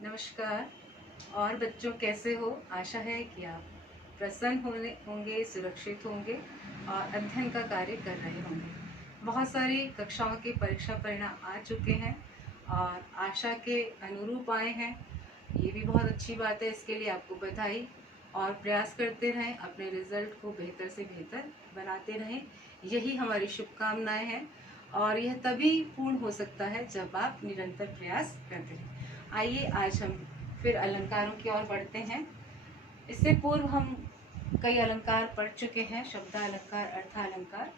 नमस्कार। और बच्चों कैसे हो? आशा है कि आप प्रसन्न होंगे, सुरक्षित होंगे और अध्ययन का कार्य कर रहे होंगे। बहुत सारी कक्षाओं के परीक्षा परिणाम आ चुके हैं और आशा के अनुरूप आए हैं। ये भी बहुत अच्छी बात है, इसके लिए आपको बधाई। और प्रयास करते रहें, अपने रिजल्ट को बेहतर से बेहतर बनाते रहें, यही हमारी शुभकामनाएं हैं। और यह तभी पूर्ण हो सकता है जब आप निरंतर प्रयास करते रहें। आइए आज हम फिर अलंकारों की ओर बढ़ते हैं। इससे पूर्व हम कई अलंकार पढ़ चुके हैं, शब्दालंकार, अर्थालंकार।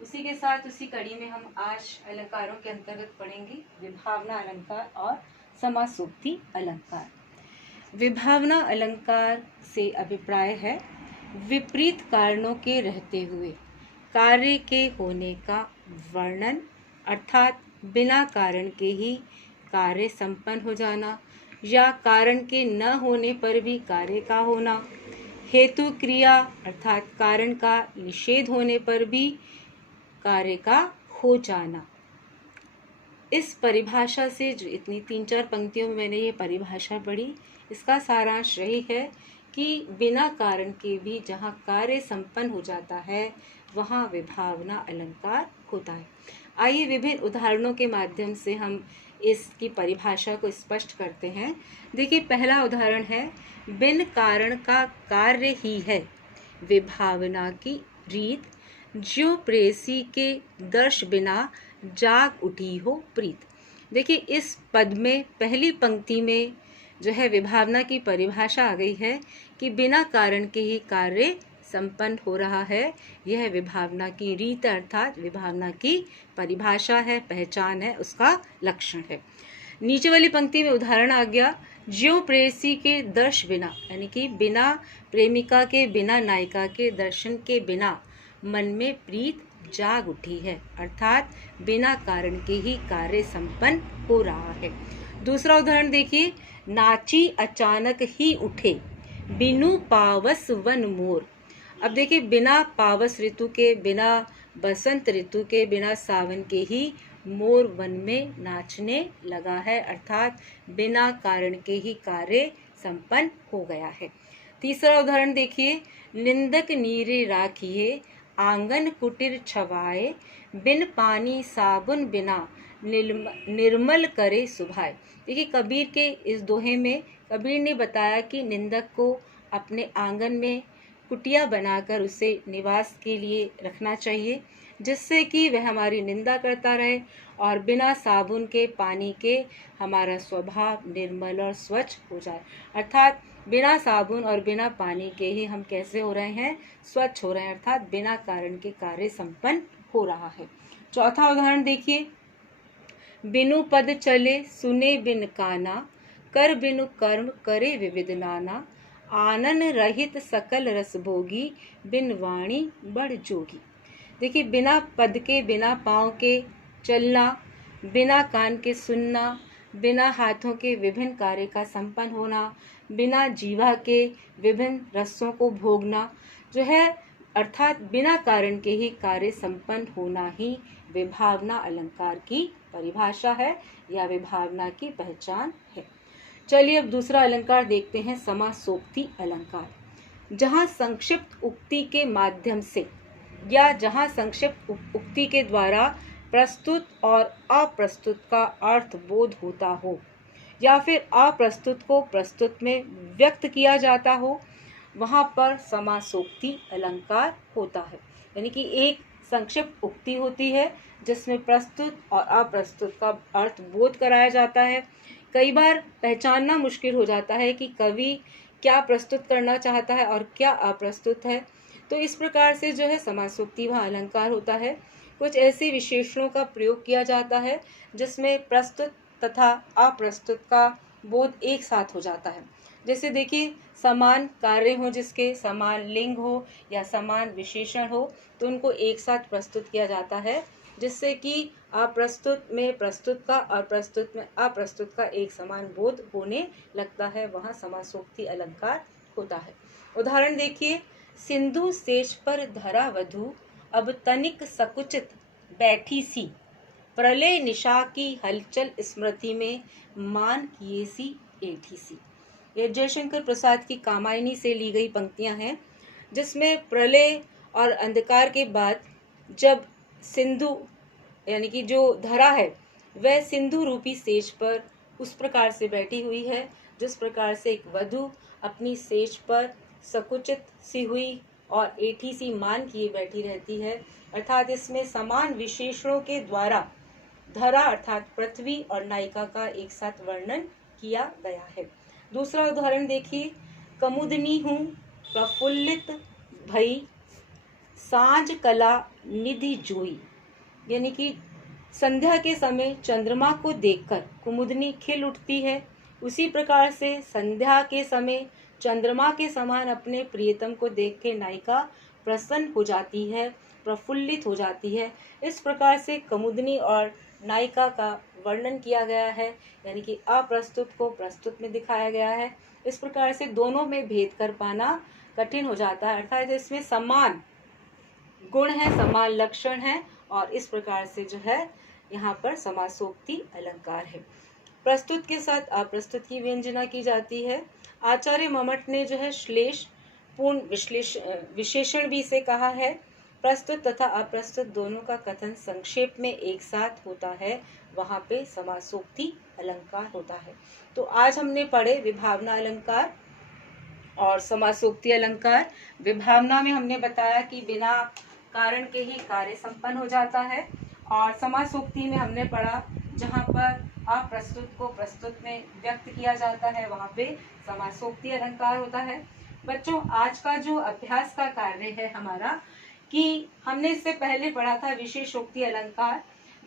उसी के साथ उसी कड़ी में हम आज अलंकारों के अंतर्गत पढ़ेंगे विभावना अलंकार और समासोक्ति अलंकार। विभावना अलंकार से अभिप्राय है विपरीत कारणों के रहते हुए कार्य के होने का वर्णन, अर्थात बिना कारण के ही कार्य संपन्न हो जाना या कारण के न होने पर भी कार्य का होना, हेतु क्रिया अर्थात कारण का निषेध होने पर भी कार्य का हो जाना। इस परिभाषा से जो इतनी 3-4 पंक्तियों में मैंने ये परिभाषा पढ़ी, इसका सारांश यही है कि बिना कारण के भी जहाँ कार्य संपन्न हो जाता है वहाँ विभावना अलंकार होता है। आइए विभिन्न उदाहरणों के माध्यम से हम इसकी परिभाषा को स्पष्ट करते हैं। देखिए, पहला उदाहरण है, बिन कारण का कार्य ही है विभावना की रीत, ज्यों प्रेयसी के दर्श बिना जाग उठी हो प्रीत। देखिए, इस पद में पहली पंक्ति में जो है विभावना की परिभाषा आ गई है कि बिना कारण के ही कार्य संपन्न हो रहा है। यह विभावना की रीत अर्थात विभावना की परिभाषा है, पहचान है, उसका लक्षण है। नीचे वाली पंक्ति में उदाहरण आ गया, ज्यों प्रेयसी के दर्श बिना, यानी कि बिना प्रेमिका के, बिना नायिका के दर्शन के बिना मन में प्रीत जाग उठी है, अर्थात बिना कारण के ही कार्य संपन्न हो रहा है। दूसरा उदाहरण देखिए, नाची अचानक ही उठे बिनु पावस वन मोर। अब देखिए, बिना पावस ऋतु के, बिना बसंत ऋतु के, बिना सावन के ही मोर वन में नाचने लगा है, अर्थात बिना कारण के ही कार्य संपन्न हो गया है। तीसरा उदाहरण देखिए, निंदक नीरे राखिए आंगन कुटीर छवाए, बिन पानी साबुन बिना निर्मल करे सुभाए। देखिए, कबीर के इस दोहे में कबीर ने बताया कि निंदक को अपने आंगन में कुटिया बनाकर उसे निवास के लिए रखना चाहिए, जिससे कि वह हमारी निंदा करता रहे और बिना साबुन के, पानी के हमारा स्वभाव निर्मल और स्वच्छ हो जाए। अर्थात बिना साबुन और बिना पानी के ही हम कैसे हो रहे हैं? स्वच्छ हो रहे हैं, अर्थात बिना कारण के कार्य संपन्न हो रहा है। चौथा उदाहरण देखिए, बिनु पद चले सुने बिन काना, कर बिनु कर्म करे विविध नाना, आनन रहित सकल रस भोगी, बिन वाणी बड़ जोगी। देखिए, बिना पद के, बिना पाँव के चलना, बिना कान के सुनना, बिना हाथों के विभिन्न कार्य का संपन्न होना, बिना जीवा के विभिन्न रसों को भोगना जो है, अर्थात बिना कारण के ही कार्य संपन्न होना ही विभावना अलंकार की परिभाषा है या विभावना की पहचान है। चलिए अब दूसरा अलंकार देखते हैं, समासोक्ति अलंकार। जहाँ संक्षिप्त उक्ति के माध्यम से या जहाँ संक्षिप्त उक्ति के द्वारा प्रस्तुत और अप्रस्तुत का अर्थ बोध होता हो या फिर अप्रस्तुत को प्रस्तुत में व्यक्त किया जाता हो, वहाँ पर समासोक्ति अलंकार होता है। यानी कि एक संक्षिप्त उक्ति होती है जिसमें प्रस्तुत और अप्रस्तुत का अर्थ बोध कराया जाता है। कई बार पहचानना मुश्किल हो जाता है कि कवि क्या प्रस्तुत करना चाहता है और क्या अप्रस्तुत है, तो इस प्रकार से जो है समासोक्ति वह अलंकार होता है। कुछ ऐसे विशेषणों का प्रयोग किया जाता है जिसमें प्रस्तुत तथा अप्रस्तुत का बोध एक साथ हो जाता है। जैसे देखिए, समान कार्य हो, जिसके समान लिंग हो या समान विशेषण हो, तो उनको एक साथ प्रस्तुत किया जाता है, जिससे कि अप्रस्तुत में प्रस्तुत का और प्रस्तुत में अप्रस्तुत का एक समान बोध होने लगता है, वहाँ समासोक्ति अलंकार होता है। उदाहरण देखिए, सिंधु सेज पर धरा वधु, अब तनिक सकुचित बैठी सी, प्रलय निशा की हलचल स्मृति में मान किए सी ATC। ये जयशंकर प्रसाद की कामायनी से ली गई पंक्तियां हैं, जिसमें प्रलय और अंधकार के बाद जब सिंधु यानी कि जो धरा है वह सिंधु रूपी सेज पर उस प्रकार से बैठी हुई है जिस प्रकार से एक वधु अपनी सेज पर सकुचित सी हुई और ATC मान किए बैठी रहती है, अर्थात इसमें समान विशेषणों के द्वारा धरा अर्थात पृथ्वी और नायिका का एक साथ वर्णन किया गया है। दूसरा उदाहरण देखिए, कमुदनी हूँ प्रफुल्लित भई सांझ कला निधि जोई, यानी कि संध्या के समय चंद्रमा को देखकर कुमुदनी खिल उठती है, उसी प्रकार से संध्या के समय चंद्रमा के समान अपने प्रियतम को देख के नायिका प्रसन्न हो जाती है, प्रफुल्लित हो जाती है। इस प्रकार से कुमुदनी और नायिका का वर्णन किया गया है, यानी कि अप्रस्तुत को प्रस्तुत में दिखाया गया है। इस प्रकार से दोनों में भेद कर पाना कठिन हो जाता है, अर्थात इसमें समान गुण है, समान लक्षण है, और इस प्रकार से जो है यहाँ पर समासोक्ति अलंकार है। प्रस्तुत के साथ अप्रस्तुत की व्यंजना की जाती है। आचार्य मम्मट ने जो है श्लेष पूर्ण विशेषण भी इसे कहा है। प्रस्तुत तथा अप्रस्तुत दोनों का कथन संक्षेप में एक साथ होता है, वहां पे समासोक्ति अलंकार होता है। तो आज हमने पढ़े विभावना अलंकार और समासोक्ति अलंकार। विभावना में हमने बताया कि बिना कारण के ही कार्य संपन्न हो जाता है, और समासोक्ति में हमने पढ़ा जहाँ पर अप्रस्तुत को प्रस्तुत में व्यक्त किया जाता है, वहाँ पे समासोक्ति अलंकार होता है। बच्चों, आज का जो अभ्यास का कार्य है हमारा, कि हमने इससे पहले पढ़ा था विशेषोक्ति अलंकार।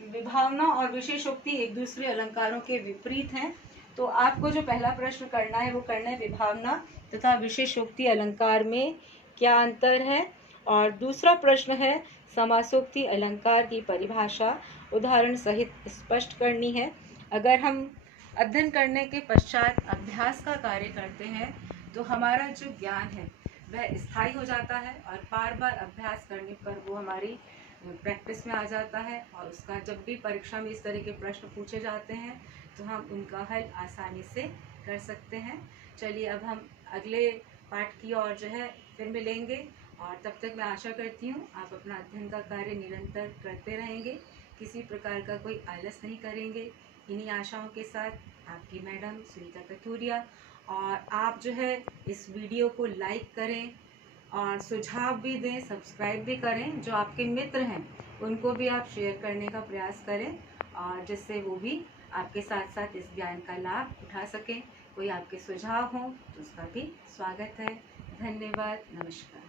विभावना और विशेषोक्ति एक दूसरे अलंकारों के विपरीत हैं, तो आपको जो पहला प्रश्न करना है वो करना है विभावना तथा विशेषोक्ति अलंकार में क्या अंतर है, और दूसरा प्रश्न है समासोक्ति अलंकार की परिभाषा उदाहरण सहित स्पष्ट करनी है। अगर हम अध्ययन करने के पश्चात अभ्यास का कार्य करते हैं तो हमारा जो ज्ञान है वह स्थायी हो जाता है, और बार बार अभ्यास करने पर वो हमारी प्रैक्टिस में आ जाता है, और उसका जब भी परीक्षा में इस तरह के प्रश्न पूछे जाते हैं तो हम उनका हल आसानी से कर सकते हैं। चलिए अब हम अगले पाठ की ओर जो है फिर मिलेंगे, और तब तक मैं आशा करती हूँ आप अपना अध्ययन का कार्य निरंतर करते रहेंगे, किसी प्रकार का कोई आलस नहीं करेंगे। इन्हीं आशाओं के साथ आपकी मैडम सुनीता कथूरिया। और आप जो है इस वीडियो को लाइक करें और सुझाव भी दें, सब्सक्राइब भी करें। जो आपके मित्र हैं उनको भी आप शेयर करने का प्रयास करें, और जिससे वो भी आपके साथ साथ इस ज्ञान का लाभ उठा सकें। कोई आपके सुझाव हों तो उसका भी स्वागत है। धन्यवाद, नमस्कार।